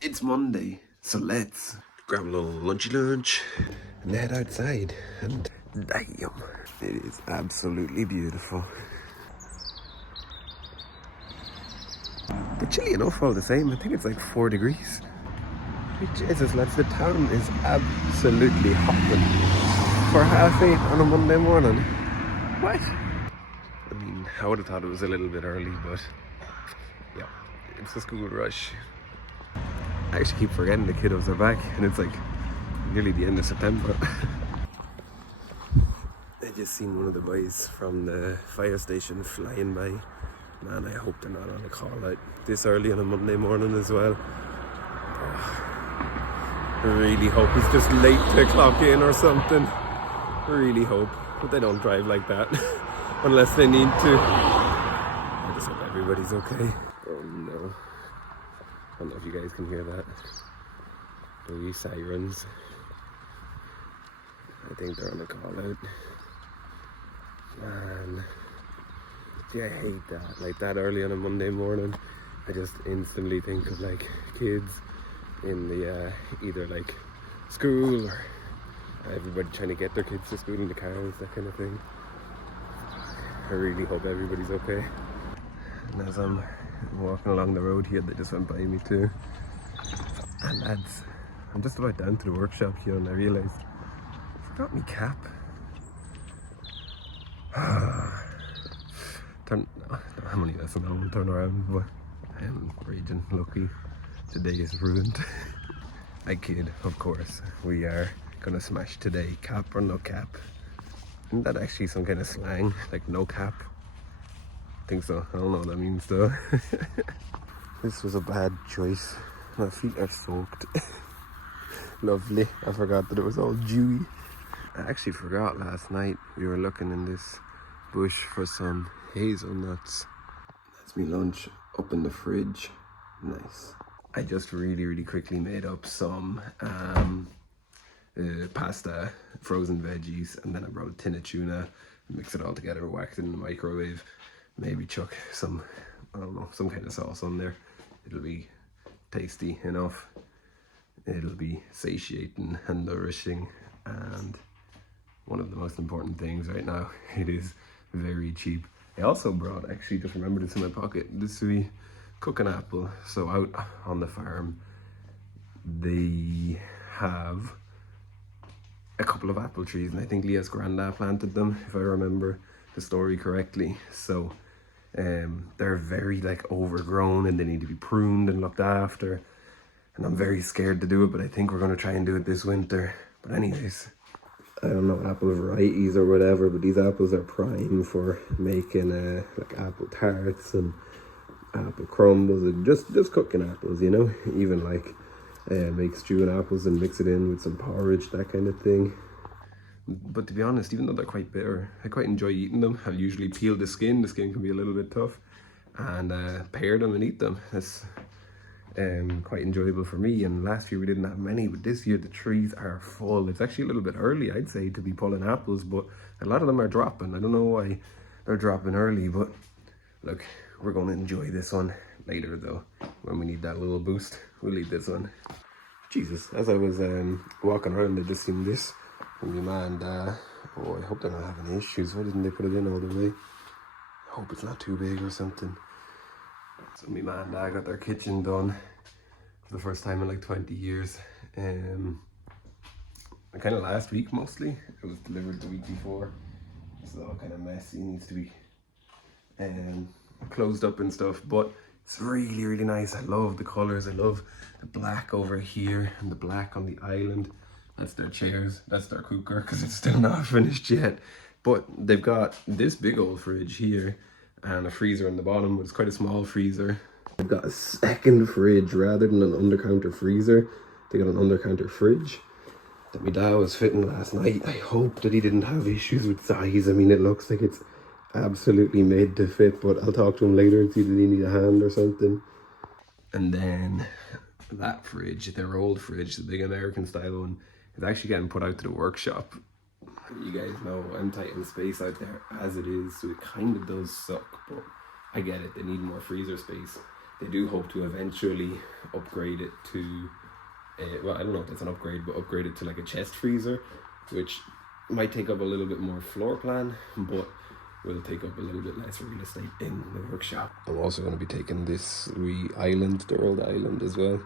It's Monday, so let's grab a little lunchy lunch and head outside. And damn, it is absolutely beautiful. But chilly enough all the same. I think it's like 4 degrees. Jesus, lads, the town is absolutely hopping for 8:30 on a Monday morning. What? I mean, I would have thought it was a little bit early, but yeah, it's a school rush. I actually keep forgetting the kiddos are back, and it's like nearly the end of September. I just seen one of the boys from the fire station flying by. Man, I hope they're not on a call out this early on a Monday morning as well. I really hope he's just late to clock in or something. I really hope, but they don't drive like that unless they need to. I just hope everybody's okay. Oh no. I don't know if you guys can hear that. The wee sirens. I think they're on a call out. Man. See, I hate that. Like that early on a Monday morning, I just instantly think of like kids in the either like school or everybody trying to get their kids to school in the cars, that kind of thing. I really hope everybody's okay. And as I'm walking along the road here, they just went by me too. And lads, I'm just about down to the workshop here and I realised I forgot my cap. I'm only messing around, turn around, but I am raging lucky. Today is ruined. I kid, of course. We are gonna smash today, cap or no cap. Isn't that actually some kind of slang? Like no cap? I think so. I don't know what that means though. This was a bad choice. My feet are soaked. Lovely. I forgot that it was all dewy. I actually forgot last night we were looking in this bush for some hazelnuts. That's me lunch up in the fridge. Nice. I just really quickly made up some pasta, frozen veggies, and then I brought a tin of tuna, mix it all together, whacked it in the microwave, maybe chuck some, I don't know, some kind of sauce on there. It'll be tasty enough. It'll be satiating and nourishing, and one of the most important things right now, it is very cheap. I also brought, actually just remembered this in my pocket, this wee cooking apple. So out on the farm, they have a couple of apple trees, and I think Leah's granddad planted them, if I remember the story correctly. So they're very like overgrown and they need to be pruned and looked after. And I'm very scared to do it, but I think we're gonna try and do it this winter. But anyways, I don't know apple varieties or whatever, but these apples are prime for making like apple tarts and apple crumbles and just cooking apples, you know, even like make stewing apples and mix it in with some porridge, that kind of thing. But to be honest, even though they're quite bitter, I quite enjoy eating them. I'll usually peel the skin can be a little bit tough, and pare them and eat them. That's quite enjoyable for me. And last year we didn't have many, but this year the trees are full. It's actually a little bit early, I'd say, to be pulling apples, but a lot of them are dropping. I don't know why they're dropping early, but look, we're going to enjoy this one later though. When we need that little boost, we'll eat this one. Jesus, as I was walking around, I just seen this from your man. Oh, I hope they're not having issues. Why didn't they put it in all the way? I hope it's not too big or something. So my man and dad got their kitchen done for the first time in like 20 years. Kind of last week mostly. It was delivered the week before. So kind of messy, needs to be closed up and stuff. But it's really nice. I love the colours. I love the black over here and the black on the island. That's their chairs. That's their cooker because it's still not finished yet. But they've got this big old fridge here and a freezer on the bottom, but it's quite a small freezer. They've got a second fridge rather than an under-counter freezer. They got an under-counter fridge that my dad was fitting last night. I hope that he didn't have issues with size. I mean, it looks like it's absolutely made to fit, but I'll talk to him later and see if he need a hand or something. And then that fridge, their old fridge, the big American style one, is actually getting put out to the workshop. You guys know I'm tight in space out there as it is, so it kind of does suck, but I get it, they need more freezer space. They do hope to eventually upgrade it to, well, I don't know if that's an upgrade, but upgrade it to like a chest freezer, which might take up a little bit more floor plan, but will take up a little bit less real estate in the workshop. I'm also going to be taking this island, the old island as well.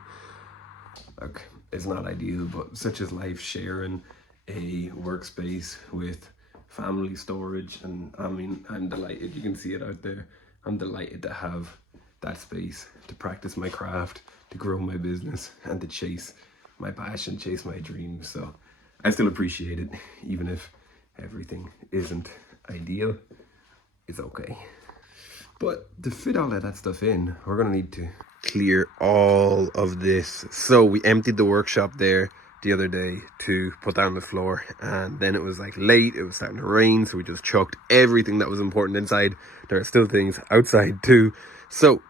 Look, it's not ideal, but such is life, sharing a workspace with family storage. And I mean, I'm delighted, you can see it out there. I'm delighted to have that space to practice my craft, to grow my business, and to chase my passion, chase my dreams. So I still appreciate it, even if everything isn't ideal. It's okay. But to fit all of that stuff in, we're gonna need to clear all of this. So we emptied the workshop there the other day to put down the floor, and then it was like late, it was starting to rain, so we just chucked everything that was important inside. There are still things outside too. So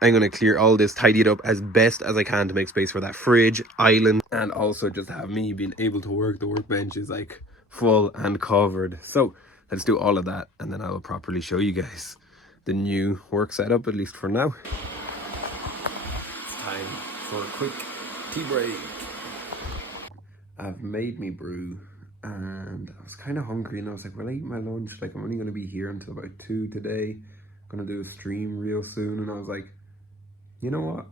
I'm going to clear all this, tidy it up as best as I can to make space for that fridge, island, and also just have me being able to work. The workbench is like full and covered. So let's do all of that, and then I will properly show you guys the new work setup, at least for now. It's time for a quick tea break. I've made me brew, and I was kind of hungry, and I was like, well, I eat my lunch. Like, I'm only going to be here until about 2 today. I'm going to do a stream real soon, and I was like, you know what?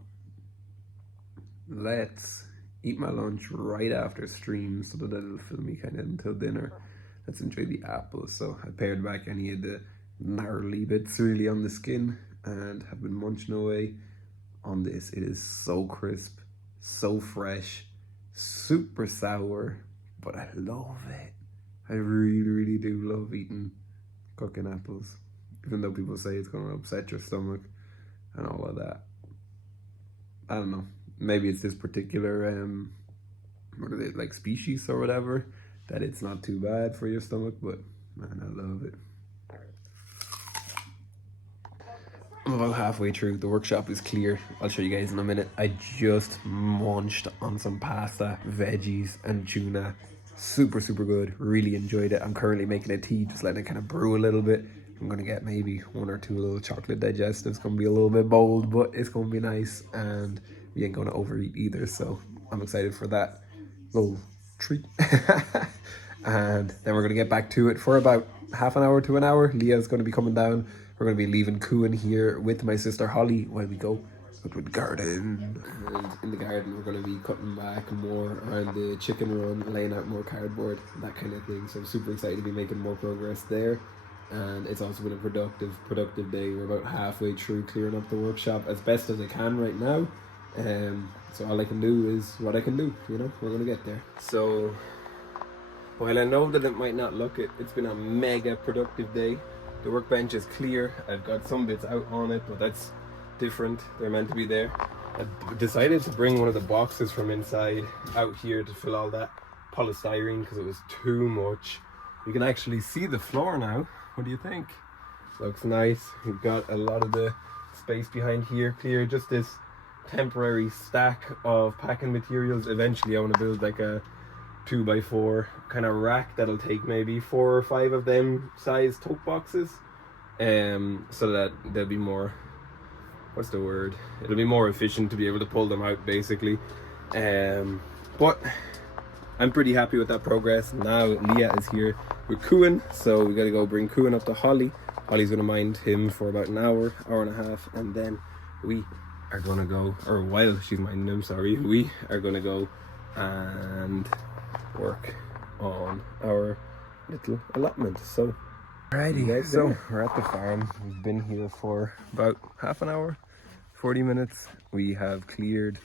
Let's eat my lunch right after stream so that it'll fill me kind of until dinner. Let's enjoy the apples. So I pared back any of the gnarly bits really on the skin and have been munching away on this. It is so crisp, so fresh, super sour, but I love it. I really, really do love cooking apples, even though people say it's going to upset your stomach and all of that. I don't know, maybe it's this particular what are they, like species or whatever, that it's not too bad for your stomach, but man, I love it. I'm about halfway through. The workshop is clear. I'll show you guys in a minute. I just munched on some pasta, veggies and tuna. Super good, really enjoyed it. I'm currently making a tea, just letting it kind of brew a little bit. I'm gonna get maybe 1 or 2 little chocolate digestives. It's gonna be a little bit bold, but it's gonna be nice, and we ain't gonna overeat either, so I'm excited for that little treat. And then we're gonna get back to it for about half an hour to an hour. Leah's gonna be coming down. We're gonna be leaving Quinn here with my sister Holly while we go out with the garden. And in the garden we're gonna be cutting back more around the chicken run, laying out more cardboard, that kind of thing. So I'm super excited to be making more progress there. And it's also been a productive day. We're about halfway through clearing up the workshop as best as I can right now. So all I can do is what I can do, you know, we're gonna get there. So while I know that it might not look it, it's been a mega productive day. The workbench is clear. I've got some bits out on it, but that's different. They're meant to be there. I decided to bring one of the boxes from inside out here to fill all that polystyrene because it was too much. You can actually see the floor now. What do you think? Looks nice. We've got a lot of the space behind here clear. Just this temporary stack of packing materials. Eventually I want to build like a 2x4 kind of rack that'll take maybe 4 or 5 of them size tote boxes, so that they'll be more, what's the word, it'll be more efficient to be able to pull them out basically. But I'm pretty happy with that progress. Now Leah is here with Quinn, so we gotta go bring Quinn up to Holly. Holly's gonna mind him for about an hour and a half, and then we are gonna go, or while she's minding him, sorry, we are gonna go and work on our little allotment. So alrighty, so we're at the farm. We've been here for about half an hour, 40 minutes. We have cleared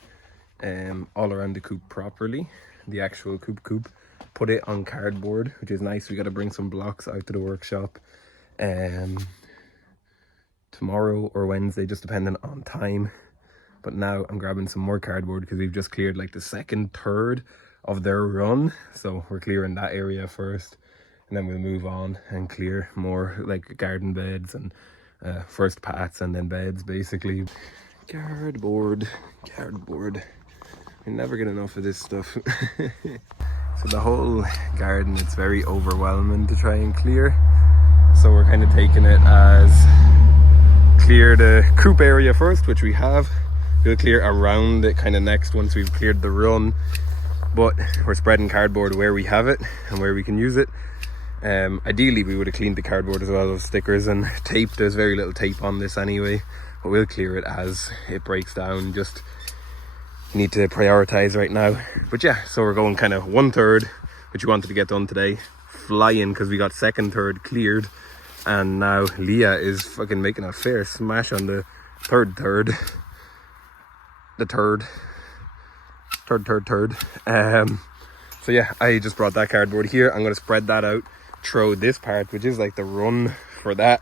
all around the coop properly, the actual coop, put it on cardboard, which is nice. We got to bring some blocks out to the workshop tomorrow or Wednesday, just depending on time. But now I'm grabbing some more cardboard because we've just cleared like the second third of their run, so we're clearing that area first, and then we'll move on and clear more like garden beds and first paths and then beds basically. Cardboard. We never get enough of this stuff. So the whole garden, it's very overwhelming to try and clear, so we're kind of taking it as clear the coop area first, which we have. We'll clear around it kind of next once we've cleared the run, but we're spreading cardboard where we have it and where we can use it. Ideally we would have cleaned the cardboard as well as stickers and tape. There's very little tape on this anyway, but we'll clear it as it breaks down. Just need to prioritize right now. But yeah, so we're going kind of 1/3, which we wanted to get done today, flying because we got 2nd, 3rd cleared, and now Leah is fucking making a fair smash on the third. So yeah, I just brought that cardboard here. I'm going to spread that out, throw this part, which is like the run for that,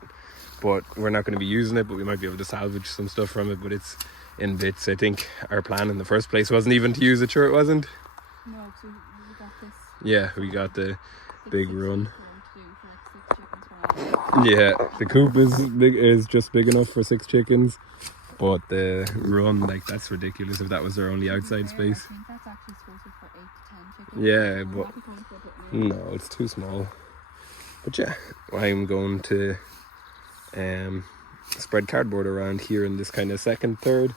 but we're not going to be using it, but we might be able to salvage some stuff from it, but it's in bits. I think our plan in the first place wasn't even to use it. Sure it wasn't? No, so we got this. Yeah, we got the big run. Yeah, the coop is just big enough for 6 chickens, but the run, like, that's ridiculous if that was their only outside space. I think that's actually supposed to be for 8 to 10 chickens. Yeah, but no, it's too small. But yeah, I'm going to spread cardboard around here in this kind of 2nd, 3rd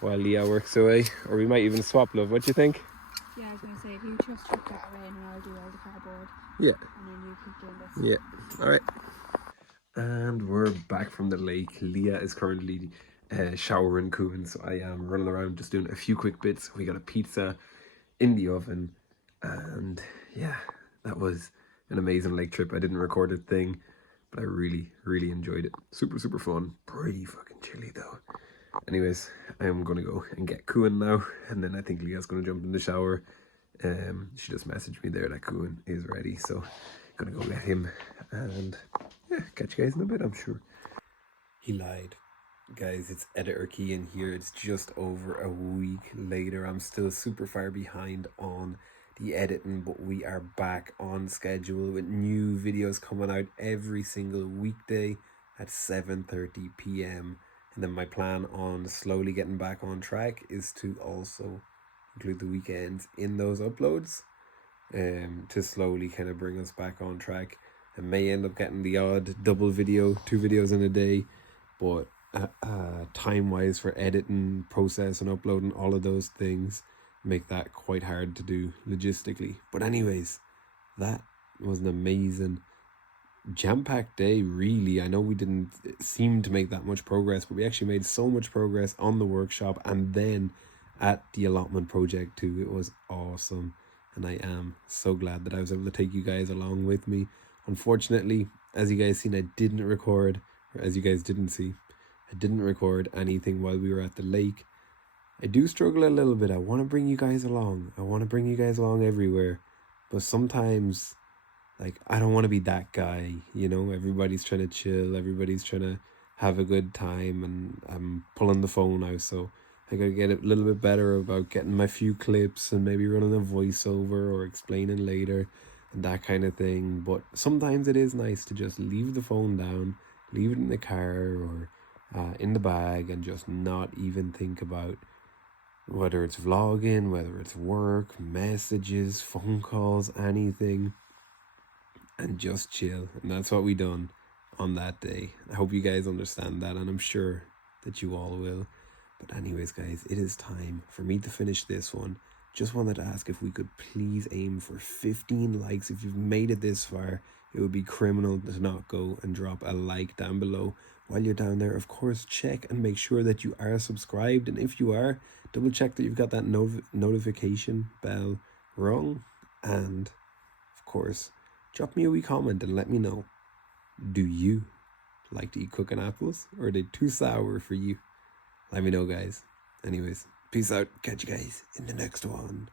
while Leah works away, or we might even swap, love. What do you think? Yeah, I was going to say, if you just chuck that away and I'll do all the cardboard. Yeah. And then you keep doing this. Yeah, alright. And we're back from the lake. Leah is currently showering Quinn, so I am running around just doing a few quick bits. We got a pizza in the oven, and yeah, that was an amazing lake trip. I didn't record a thing, but I really enjoyed it. Super fun. Pretty fucking chilly though. Anyways, I'm gonna go and get Quinn now, and then I think Leah's gonna jump in the shower. She just messaged me there that Quinn is ready, so gonna go get him, and yeah, catch you guys in a bit, I'm sure. He lied. Guys, it's editor key in here. It's just over a week later. I'm still super far behind on the editing, but we are back on schedule with new videos coming out every single weekday at 7:30 p.m. And then my plan on slowly getting back on track is to also include the weekends in those uploads, to slowly kind of bring us back on track. I may end up getting the odd double video, 2 videos in a day, but time wise for editing, process and uploading, all of those things make that quite hard to do logistically. But anyways, that was an amazing jam-packed day, really. I know we didn't seem to make that much progress, but we actually made so much progress on the workshop and then at the allotment project too. It was awesome, and I am so glad that I was able to take you guys along with me. Unfortunately, as you guys seen, I didn't record, or as you guys didn't see, I didn't record anything while we were at the lake. I do struggle a little bit. I want to bring you guys along. I want to bring you guys along everywhere, but sometimes, like, I don't want to be that guy, you know. Everybody's trying to chill, everybody's trying to have a good time, and I'm pulling the phone out, so I gotta get a little bit better about getting my few clips and maybe running a voiceover or explaining later and that kind of thing. But sometimes it is nice to just leave the phone down, leave it in the car or in the bag, and just not even think about whether it's vlogging, whether it's work, messages, phone calls, anything, and just chill. And that's what we done on that day. I hope you guys understand that, and I'm sure that you all will. But anyways, guys, it is time for me to finish this one. Just wanted to ask if we could please aim for 15 likes. If you've made it this far, it would be criminal to not go and drop a like down below. While you're down there, of course, check and make sure that you are subscribed. And if you are, double check that you've got that notification bell rung. And of course, drop me a wee comment and let me know, do you like to eat cooking apples, or are they too sour for you? Let me know, guys. Anyways, peace out. Catch you guys in the next one.